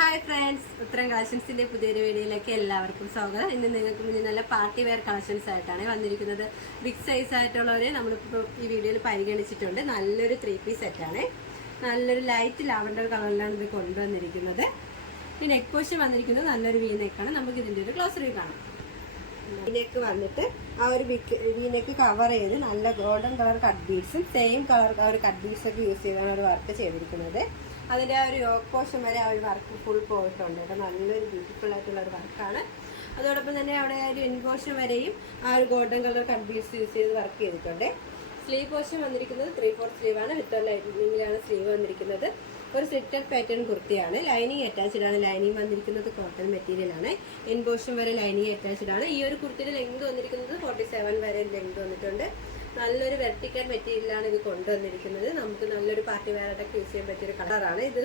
Hi friends, ഉത്തരം കളക്ഷൻസിന്റെ പുതിയൊരു വീഡിയോയിലേക്ക് എല്ലാവർക്കും സ്വാഗതം. ഇന്ന് നിങ്ങൾക്ക് മുന്നിൽ നല്ല പാർട്ടി വെയർ കളക്ഷൻസ് ആയിട്ടാണ് വന്നിരിക്കുന്നത്. ബിഗ് സൈസ് ആയിട്ടുള്ളവരെ നമ്മളിപ്പോൾ ഈ വീഡിയോയിൽ പരിഗണിച്ചിട്ടുണ്ട്. നല്ലൊരു 3 പീസ് സെറ്റാണ്. നല്ലൊരു ലൈറ്റ് ലാവൻഡർ കളറിലാണ് ഇത് കൊണ്ടുവന്നിരിക്കുന്നത്. ഈ നെക്ക് പോർഷൻ വന്നിരിക്കുന്നത് നല്ലൊരു വി നെക്കാണ്. നമുക്ക് ഇതിൻ്റെ ഒരു ക്ലോസ് റിവ്യൂ കാണാം. വി നെക്ക് വന്നിട്ട് ആ ഒരു വി നെക്ക് കവർ ചെയ്ത് നല്ല ഗോൾഡൻ കളർ കട്ട് ബീഡ്സും സെയിം കളർ ആ ഒരു കട്ട് ബീഡ്സ് ഒക്കെ യൂസ് ചെയ്താണ് ഒരു വർക്ക് ചെയ്തിരിക്കുന്നത്. അതിൻ്റെ ആ ഒരു യോക്ക് പോർഷൻ വരെ ആ ഒരു വർക്ക് ഫുൾ പോയിട്ടുണ്ട് കേട്ടോ. നല്ലൊരു ബ്യൂട്ടിഫുൾ ആയിട്ടുള്ള ഒരു വർക്കാണ്. അതോടൊപ്പം തന്നെ അവിടെ ഒരു എൻ പോർഷൻ വരെയും ആ ഒരു golden colour cut beads use ചെയ്ത് വർക്ക് ചെയ്തിട്ടുണ്ട്. സ്ലീവ് പോർഷൻ വന്നിരിക്കുന്നത് 3/4 സ്ലീവാണ്. വിത്ത് ലൈനിങ്ങിലാണ് സ്ലീവ് വന്നിരിക്കുന്നത്. ഒരു സ്ലിറ്റഡ് പാറ്റേൺ കുർത്തിയാണ്. ലൈനിങ് അറ്റാച്ച്ഡ് ആണ്. ലൈനിങ് വന്നിരിക്കുന്നത് കോട്ടൺ മെറ്റീരിയൽ ആണ്. എൻ പോർഷൻ വരെ ലൈനിങ് അറ്റാച്ച്ഡ് ആണ്. ഈ ഒരു കുർത്തിയുടെ ലെങ്ത് വന്നിരിക്കുന്നത് 47 വരെ ലെങ്ത് വന്നിട്ടുണ്ട്. നല്ലൊരു വെർട്ടിക്കൽ മെറ്റീരിയലാണ് ഇത് കൊണ്ടുവന്നിരിക്കുന്നത്. നമുക്ക് നല്ലൊരു പാർട്ടി വെയറായിട്ടൊക്കെ യൂസ് ചെയ്യാൻ പറ്റിയൊരു കളറാണ് ഇത്.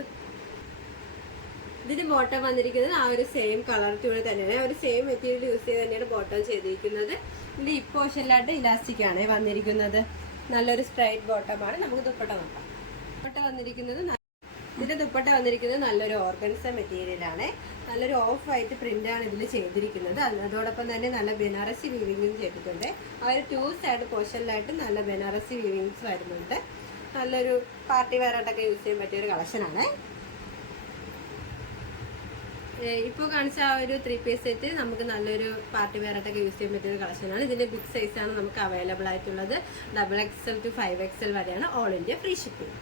ഇതിന് ബോട്ടം വന്നിരിക്കുന്നത് ആ ഒരു സെയിം കളർ ട്യൂണിൽ തന്നെയാണ്. ആ ഒരു സെയിം മെറ്റീരിയൽ യൂസ് ചെയ്ത് തന്നെയാണ് ബോട്ടം ചെയ്തിരിക്കുന്നത്. ഇതിന്റെ ഈ പോർഷനിലായിട്ട് ഇലാസ്റ്റിക് ആണ് വന്നിരിക്കുന്നത്. നല്ലൊരു സ്ട്രൈറ്റ് ബോട്ടമാണ്. നമുക്ക് ദുപ്പട്ട നോക്കാം. ദുപ്പട്ട വന്നിരിക്കുന്നത് ഇതിന്റെ ദുപ്പട്ട വന്നിരിക്കുന്നത് നല്ലൊരു ഓർഗൻസ മെറ്റീരിയലാണ്. നല്ലൊരു ഓഫ് വൈറ്റ് പ്രിന്റ് ആണ് ഇതിൽ ചെയ്തിരിക്കുന്നത്. അതോടൊപ്പം തന്നെ നല്ല ബനാറസി വീവിങ്ങും ചെയ്തിട്ടുണ്ട്. ആ ഒരു 2 സൈഡ് പോർഷനിലായിട്ട് നല്ല ബനാറസി വീവിങ്സ് വരുന്നുണ്ട്. നല്ലൊരു പാർട്ടി വെയറായിട്ടൊക്കെ യൂസ് ചെയ്യാൻ പറ്റിയ ഒരു കളക്ഷനാണ്. ഇപ്പോൾ കാണിച്ച ആ ഒരു 3 പീസ് സെറ്റ് നമുക്ക് നല്ലൊരു പാർട്ടി വെയറായിട്ടൊക്കെ യൂസ് ചെയ്യാൻ പറ്റിയ ഒരു കളക്ഷനാണ്. ഇതിന്റെ ബിഗ് സൈസാണ് നമുക്ക് അവൈലബിൾ ആയിട്ടുള്ളത്. XXL to 5XL വരെയാണ്. All India free shipping.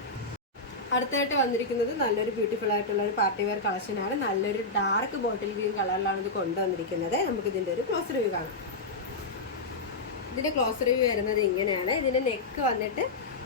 അടുത്തായിട്ട് വന്നിരിക്കുന്നത് നല്ലൊരു ബ്യൂട്ടിഫുൾ ആയിട്ടുള്ള ഒരു പാർട്ടി വെയർ കളക്ഷനാണ്. നല്ലൊരു ഡാർക്ക് ബോട്ടിൽ ഗ്രീൻ കളറിലാണ് ഇത് കൊണ്ടുവന്നിരിക്കുന്നത്. നമുക്ക് ഇതിന്റെ ഒരു ക്ലോസ് റിവ്യൂ കാണാം. ഇതിന്റെ ക്ലോസ് റിവ്യൂ വരുന്നത് ഇങ്ങനെയാണ്. ഇതിന്റെ നെക്ക് വന്നിട്ട്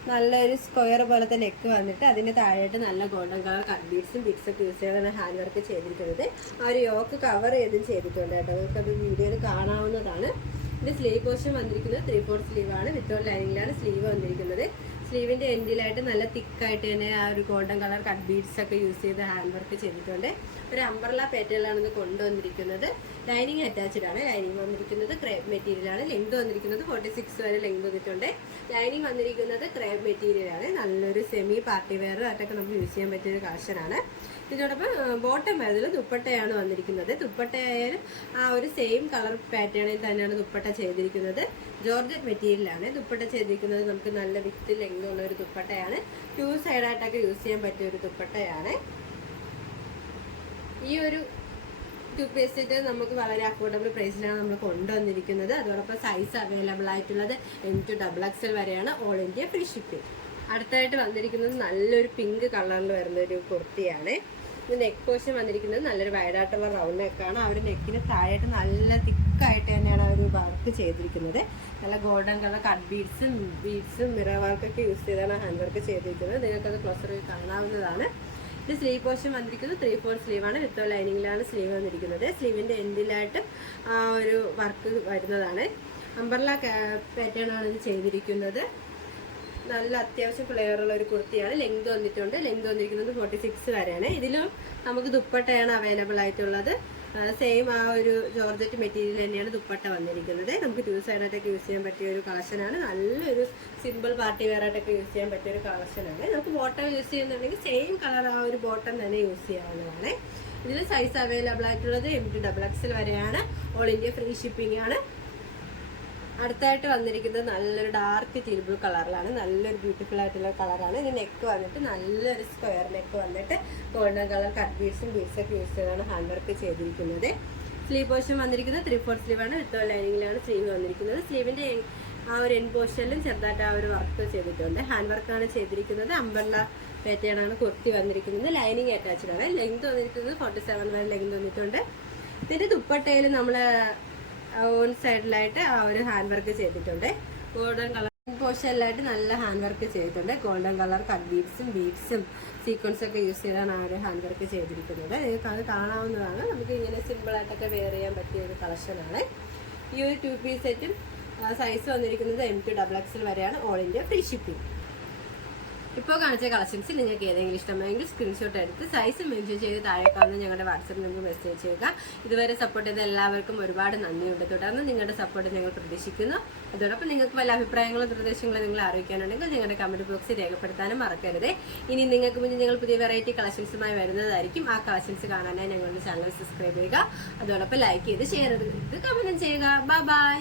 നല്ലൊരു സ്ക്വയർ പോലത്തെ നെക്ക് വന്നിട്ട് അതിന്റെ താഴെയായിട്ട് നല്ല ഗോൾഡൻ കളർ കട്ട് ബീഡ്സും ഒക്കെ യൂസ് ചെയ്താണ് ഹാൻഡ് വർക്ക് ചെയ്തിരിക്കുന്നത്. ആ ഒരു യോക്ക് കവർ ചെയ്തും ചെയ്തിട്ടുണ്ട് കേട്ടോ. നിങ്ങൾക്കത് വീഡിയോയിൽ കാണാവുന്നതാണ്. ഇതിന്റെ സ്ലീവ് പോർഷൻ വന്നിരിക്കുന്നത് 3/4 സ്ലീവാണ്. വിത്തൗട്ട് ലൈനിങ്ങിലാണ് സ്ലീവ് വന്നിരിക്കുന്നത്. സ്ലീവിന്റെ എൻഡിലായിട്ട് നല്ല തിക്കായിട്ട് തന്നെ ആ ഒരു ഗോൾഡൻ കളർ കട്ട് ബീഡ്സ് ഒക്കെ യൂസ് ചെയ്ത് ഹാൻഡ് വർക്ക് ചെയ്തിട്ടുണ്ട്. ഒരു അംബ്രല പാറ്റേണിലാണ് ഇത് കൊണ്ടുവന്നിരിക്കുന്നത്. ലൈനിങ് അറ്റാച്ച്ഡ് ആണ്. ലൈനിങ് വന്നിരിക്കുന്നത് ക്രേപ്പ് മെറ്റീരിയലാണ്. ലെങ്ത് വന്നിരിക്കുന്നത് 46 വരെ ലെങ്ത് വന്നിട്ടുണ്ട്. ലൈനിങ് വന്നിരിക്കുന്നത് ക്രേപ്പ് മെറ്റീരിയലാണ്. നല്ലൊരു സെമി പാർട്ടി വെയർ ആയിട്ടൊക്കെ നമുക്ക് യൂസ് ചെയ്യാൻ പറ്റിയൊരു കളക്ഷനാണ്. ഇതിനോടൊപ്പം ബോട്ടം വരുന്നത് ദുപ്പട്ടയാണ് വന്നിരിക്കുന്നത്. ദുപ്പട്ടയായാലും ആ ഒരു സെയിം കളർ പാറ്റേണിൽ തന്നെയാണ് ദുപ്പട്ട ചെയ്തിരിക്കുന്നത്. ജോർജറ്റ് മെറ്റീരിയലാണ് ദുപ്പട്ട ചെയ്തിരിക്കുന്നത്. നമുക്ക് നല്ല വിത്ത് ലെങ്ത് ഉള്ള ഒരു ദുപ്പട്ടയാണ്. 2 സൈഡായിട്ടൊക്കെ യൂസ് ചെയ്യാൻ പറ്റിയ ഒരു ദുപ്പട്ടയാണ്. ഈ ഒരു 2 പീസ് സെറ്റ് നമുക്ക് വളരെ അഫോർഡബിൾ പ്രൈസിലാണ് നമ്മൾ കൊണ്ടുവന്നിരിക്കുന്നത്. അതോടൊപ്പം സൈസ് അവൈലബിൾ ആയിട്ടുള്ളത് M to XXL വരെയാണ്. All India free shipping. അടുത്തായിട്ട് വന്നിരിക്കുന്നത് നല്ലൊരു പിങ്ക് കളറിൽ വരുന്ന ഒരു കുർത്തിയാണ്. ഇത് നെക്ക് പോർഷൻ വന്നിരിക്കുന്നത് നല്ലൊരു വൈഡായിട്ടുള്ള റൗണ്ട് നെക്കാണ്. ആ ഒരു നെക്കിന് താഴെയായിട്ട് നല്ല തിക്കായിട്ട് തന്നെയാണ് ആ ഒരു വർക്ക് ചെയ്തിരിക്കുന്നത്. നല്ല ഗോൾഡൻ കളർ കട്ട് ബീഡ്സും മിറർ വർക്കൊക്കെ യൂസ് ചെയ്താണ് ഹാൻഡ് വർക്ക് ചെയ്തിരിക്കുന്നത്. നിങ്ങൾക്കത് ക്ലോസർ കാണാവുന്നതാണ്. ഇത് സ്ലീവ് പോർഷൻ വന്നിരിക്കുന്നത് 3/4 സ്ലീവാണ്. വിത്തൗട്ട് ലൈനിങ്ങിലാണ് സ്ലീവ് വന്നിരിക്കുന്നത്. സ്ലീവിന്റെ എൻഡിലായിട്ട് ആ ഒരു വർക്ക് വരുന്നതാണ്. അംബ്രല പാറ്റേൺ ആണ് ഇത് ചെയ്തിരിക്കുന്നത്. നല്ല അത്യാവശ്യം ഫ്ലെയർ ഉള്ള ഒരു കുർത്തിയാണ്. ലെങ്ത് വന്നിട്ടുണ്ട്. ലെങ്ത് വന്നിരിക്കുന്നത് 46 വരെയാണ്. ഇതിലും നമുക്ക് ദുപ്പട്ടയാണ് അവൈലബിൾ ആയിട്ടുള്ളത്. സെയിം ആ ഒരു ജോർജറ്റ് മെറ്റീരിയൽ തന്നെയാണ് ദുപ്പട്ട വന്നിരിക്കുന്നത്. നമുക്ക് 2 സൈഡായിട്ടൊക്കെ യൂസ് ചെയ്യാൻ പറ്റിയ ഒരു കളക്ഷനാണ്. നല്ലൊരു സിമ്പിൾ പാർട്ടി വെയറായിട്ടൊക്കെ യൂസ് ചെയ്യാൻ പറ്റിയ ഒരു കളക്ഷനാണ്. നമുക്ക് ബോട്ടം യൂസ് ചെയ്യുന്നുണ്ടെങ്കിൽ സെയിം കളർ ആ ഒരു ബോട്ടം തന്നെ യൂസ് ചെയ്യാവുന്നതാണ്. ഇതിൽ സൈസ് അവൈലബിൾ ആയിട്ടുള്ളത് M to XXL വരെയാണ്. ഓൾ ഇന്ത്യ ഫ്രീ ഷിപ്പിംഗ് ആണ്. അടുത്തായിട്ട് വന്നിരിക്കുന്നത് നല്ലൊരു ഡാർക്ക് ടീൽ ബ്ലൂ കളറിലാണ്. നല്ലൊരു ബ്യൂട്ടിഫുൾ ആയിട്ടുള്ള കളറാണ്. ഇതിന് നെക്ക് വന്നിട്ട് നല്ലൊരു സ്ക്വയർ നെക്ക് വന്നിട്ട് ഗോൾഡൻ കളർ കട്ട് ബീഡ്സും ഒക്കെ യൂസ് ചെയ്താണ് ഹാൻഡ് വർക്ക് ചെയ്തിരിക്കുന്നത്. സ്ലീവ് പോർഷൻ വന്നിരിക്കുന്നത് 3/4 സ്ലീവാണ്. വിത്തൗട്ട് ലൈനിങ്ങിലാണ് സ്ലീവ് വന്നിരിക്കുന്നത്. സ്ലീവിന്റെ ആ ഒരു എൻ പോർഷനിലും ചെറുതായിട്ട് ആ ഒരു വർക്ക് ചെയ്തിട്ടുണ്ട്. ഹാൻഡ് വർക്കാണ് ചെയ്തിരിക്കുന്നത്. അംബ്രല പാറ്റേൺ ആണ് കുർത്തി വന്നിരിക്കുന്നത്. ലൈനിങ് അറ്റാച്ച്ഡ് ആണ്. ലെങ്ത് വന്നിരിക്കുന്നത് 47 വരെ ലെങ്ത് വന്നിട്ടുണ്ട്. ഇതിന്റെ ദുപ്പട്ടയിൽ നമ്മൾ ഓൺ സൈഡിലായിട്ട് ആ ഒരു ഹാൻഡ് വർക്ക് ചെയ്തിട്ടുണ്ട്. ഗോൾഡൻ കളർ പോർഷനിലായിട്ട് നല്ല ഹാൻഡ് വർക്ക് ചെയ്തിട്ടുണ്ട്. ഗോൾഡൻ കളർ കട്ട് ബീഡ്സും സീക്വൻസ് ഒക്കെ യൂസ് ചെയ്താണ് ആ ഒരു ഹാൻഡ് വർക്ക് ചെയ്തിരിക്കുന്നത്. നിങ്ങൾക്ക് അത് കാണാവുന്നതാണ്. നമുക്ക് ഇങ്ങനെ സിമ്പിളായിട്ടൊക്കെ വെയർ ചെയ്യാൻ പറ്റിയ ഒരു കളക്ഷനാണ്. ഈ ഒരു 2 പീസ് സെറ്റും സൈസ് വന്നിരിക്കുന്നത് M to XXL വരെയാണ്. All India free shipping. ഇപ്പോൾ കാണിച്ച കളക്ഷൻസ് നിങ്ങൾക്ക് ഏതെങ്കിലും ഇഷ്ടമായെങ്കിൽ സ്ക്രീൻഷോട്ട് എടുത്ത് സൈസ് മെൻഷൻ ചെയ്ത് താഴെ കാണുന്ന ഞങ്ങളുടെ വാട്സപ്പ് നമ്പർ മെസ്സേജ് ചെയ്യുക. ഇതുവരെ സപ്പോർട്ട് ചെയ്ത എല്ലാവർക്കും ഒരുപാട് നന്ദിയുണ്ട്. തുടർന്ന് നിങ്ങളുടെ സപ്പോർട്ട് ഞങ്ങൾ പ്രതീക്ഷിക്കുന്നു. അതോടൊപ്പം നിങ്ങൾക്ക് വല്ല അഭിപ്രായങ്ങളും നിർദ്ദേശങ്ങളും നിങ്ങൾ അറിയിക്കാനുണ്ടെങ്കിൽ നിങ്ങളുടെ കമന്റ് ബോക്സിൽ രേഖപ്പെടുത്താനും മറക്കരുത്. ഇനി നിങ്ങൾക്ക് മുന്നിൽ ഞങ്ങൾ പുതിയ വെറൈറ്റി കളക്ഷൻസുമായി വരുന്നതായിരിക്കും. ആ കളക്ഷൻസ് കാണാനായി ഞങ്ങളുടെ ചാനൽ സബ്സ്ക്രൈബ് ചെയ്യുക. അതോടൊപ്പം ലൈക്ക് ചെയ്ത് ഷെയർ ചെയ്ത് കമന്റ് ചെയ്യുക. ബൈ.